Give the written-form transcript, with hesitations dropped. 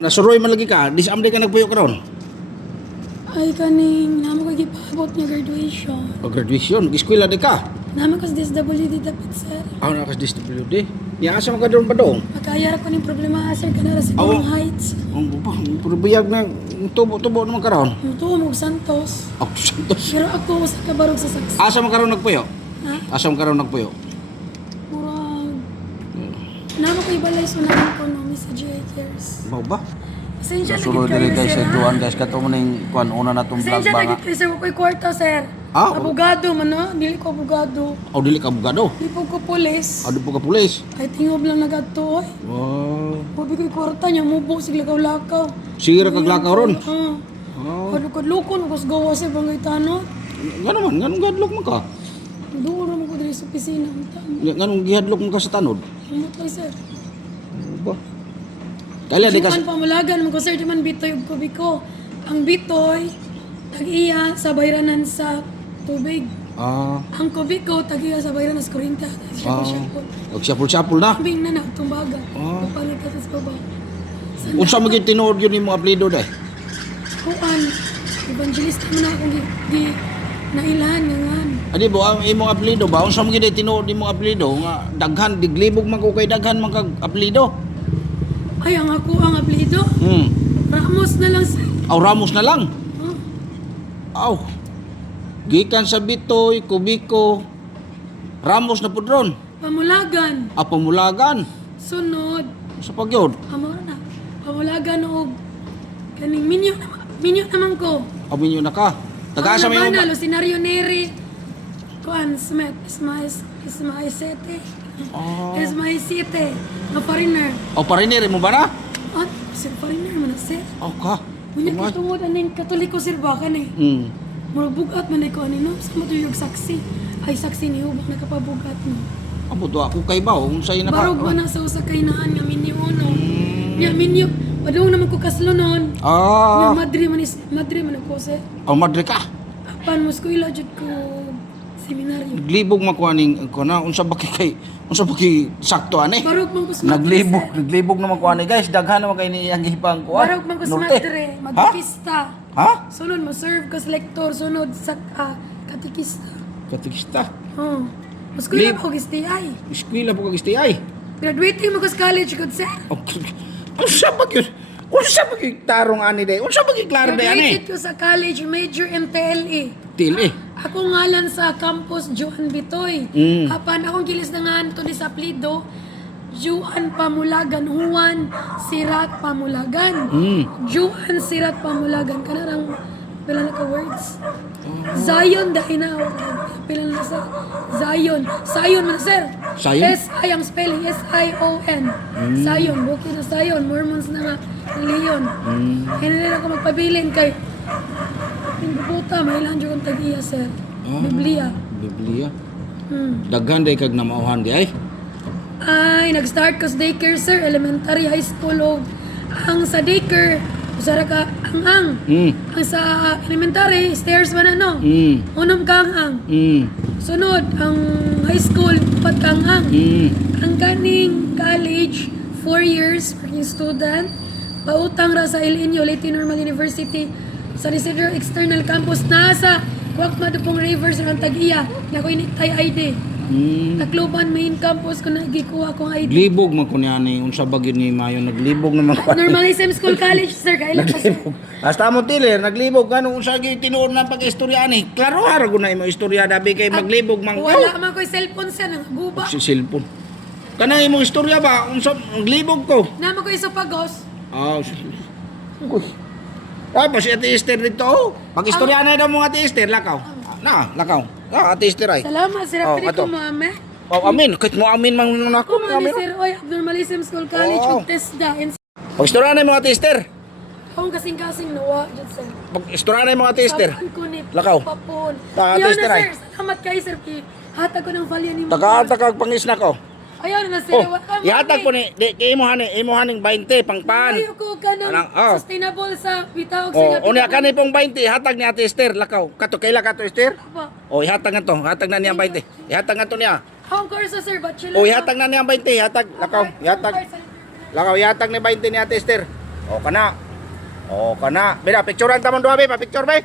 Nasuroy man lagi ka, disamday ka nagpuyo karon. Ay kaning namo ko gipaabot nga graduation. O graduation, eskwela di ka. Namo ko sa DSWD dapat sir. Aw na kas DSWD. Niya asa man ka doon pa dong. Makayara ko ning problema sir kanara sa Bong Heights. Ang ba, puro biyag na tubo-tubo naman karon. Mutuo mo Santos. Ako santos. Pero ako sa kabarog sa saksi. Asa man karon nagpuyo? Ha? Asa man karon nagpuyo? Murag namo ko ibalay sunan ko no sa GI Cares. Mao ba? Pasensya na Suruh gid dari kayo guys sir. sa ha? Juan guys kato mo ning kuan una na tong vlog Pasensya ba na nga. gid kayo sir ko'y kwarta sir. Ah, Abogado man no, dili ko abogado. Aw dili ka abogado. Dili po ko pulis. Aw di po ka pulis. Ay tingob lang nagadto oy. Wow. Mabi ko'y kwarta niya mubo sig lakaw-lakaw. Sige ra kag lakaw ron. Oh. Kadlukon ko gawa sa bangay tanod. Ngano man, nganong gihadlok man ka? Duol naman ko diri sa opisina ang tanod. Nganong gihadlok man ka sa tanod? Amot lang sir. Ano ba? Kaya di ka Suman pamulagan mo ko sir di man bitoy ug kubiko. Ang bitoy tag-iya sa bayranan sa tubig. Ang kubiko tag-iya sa bayranan sa kuryente. Siyapol-siyapol. Nagsyapol-syapol na. Kambing na tumbaga. Papalit ka sa baba. Unsa man gid tinuod yun imong apelyido day? Kuan evangelista mo na akong di nailahan nga nga. Adi bo ang imong apelyido ba unsa man gid tinuod imong apelyido nga daghan diglibog man ko kay daghan man kag apelyido? Ay ang ako ang apelyido. Ramos na lang sir. Aw Ramos na lang. Oh. Aw. Gikan sa Bitoy, Kubiko, Ramos na pud ron. Pamulagan. Pamulagan. Sunod. Sa pagyod. Amo na. Pamulagan og kaning minyo naman ko. Aminyo na ka. Tagasa mo yung Ano senaryo neri. Kuan Smith is my city. Is my city. Na foreigner. O parinir mo ba na? Ah, sir foreigner man na sir. Aw ka. Munya kitungod aning katoliko sir ba kan eh. Murag bugat man ko ani no. Sa matuyog saksi. Ay saksi ni ubak nakapabugat mo. Amo do ako kay ba unsay na ka? Barog ba na sa usa kay naan nga minyo no. Ya minyo. Padung naman ko kaslonon. Nga madre man ako sir. Aw madre ka. Apan mo eskwela jud ko seminaryo. Naglibog makuaning ko na unsa ba kay sakto ani? Barog man ko sa Naglibog naman ko ani guys daghan naman kay ni ang gihipang kuan. Barog man ko sa madre, magkista. Ha? Sunod mo serve ko sa lektor, sunod sa katikista. Katikista. Oh. Eskwela ko GSTI. Eskwela po kag STI. Graduating mo ko sa college good sir. Unsa ba gyud? Unsa ba gyud tarong ani day? Unsa ba gyud klaro day ani? Graduated ko sa college major in TLE. Tili. Ako ngalan sa campus Joan Bitoy. Apan akong kilis na nga to sa aplido Juan Pamulagan, Juan Sirat Pamulagan. Juan Sirat Pamulagan kanarang pila na ka words. Zion dahil na pila na sir. Zion man sir. Zion? S-I ang spelling S-I-O-N. Zion, bukid na Zion, Mormons na nga reliyon. Hindi ako magpabilin kay yung bubuta, mailan dyan kong tag-iya, sir. Biblia. Biblia. Daghan day kag namauhan di ay. Ay, nag-start ko sa daycare, sir. Elementary, high school, o ang sa daycare, usara ka ang. Ang sa elementary, stairs man ano. Unom ka ang. Sunod, ang high school, upat ka ang. Ang kaning college, 4 years, working student. Pautang ra sa LNU, Leyte Normal University. Sa Residual External Campus, nasa Kwakma Dupong River sa Tag-iya. Na ko initay ID. Tacloban Main Campus ko nagikuha kong ID. Naglibog man ko ni ani unsa ba gyud ni Mayo naglibog naman ko. Normalism School College, sir. Kailan ka, sir? Hasta mo tiler naglibog kanang unsa gyud tinuod na pag-istorya ani. Klaro har gud na imo istorya dabi kay maglibog man. Wala man ko'y cellphone siya, guba. Si cellphone. Kanang imong istorya ba unsa naglibog ko? Naman ko isopagos. Uy. Tapos si Ate Esther dito. Pag-istorya na daw mo Ate Esther lakaw. Lakaw. Ate Esther ay. Salamat, sir. Pili ko mo, ame. Amin. Kahit mo amin man nako. Ako man ni Sir Oy, Normalism School College, ug TESDA. Pag-istorya na mo Ate Esther. Akong kasing-kasing nawa, dyan, sir. Pag-istorya na mo Ate Esther. Saban ko ni Lakaw. Papon. Ate Ayaw Esther, na, ay. sir. Salamat kay sir. Hatag ko ng value ni mo. Taka-taka pangis na ko. Ayaw na, sir. Ihatag ko ni imo haning 20 pangpan. Ayaw ko ka ng sustainable sa bitaog sa Unya kani pong 20 hatag ni Ate Esther lakaw. Kato kaila kato Esther? Apa? Ihatag nga to. Hatag na niya 20. Ihatag nga to niya. Akong kurso, sir. Bachelor. Ihatag na niya 20. Hatag lakaw. Ihatag. Lakaw ihatag ni 20 ni Ate Esther. O kana. O kana. Bida picturean ta man duha be, pa picture be.